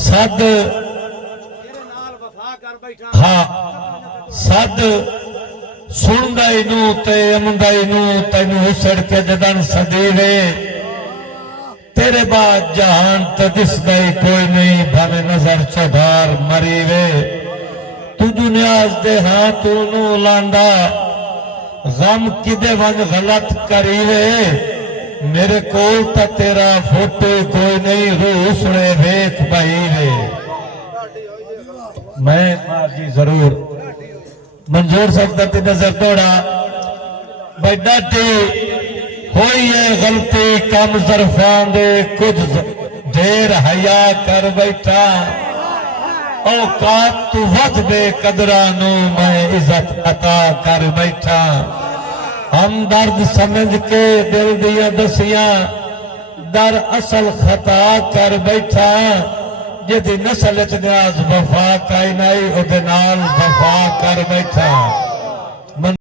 सद हाँ सद सुनदा इनू ते अमदा इनू तेनू उसड़ के जदन सदीवे तेरे बाद जहान तो दिसदा ही कोई नहीं भावे नजर चौधार मरीवे तू दुनियाज दे हाँ तू नू लांदा गम किदे वन गलत करीवे मेरे कोल ता तेरा फोटो कोई नहीं रूह सुने वेख बहीवे मैं जी जरूर मंजूर सकता थी नजर दौड़ा भाई डाटी होई है गलती कम जरफान दे कुछ देर हया कर बैठा औकात तू वध बे कदरा नू मैं इज्जत अता कर बैठा हम दर्द समझ के दिल दिया दसिया दर असल खता कर बैठा जिदी नस्ल च न्याज वफा काई नहीं उहदे नाल वफा कर बैठा।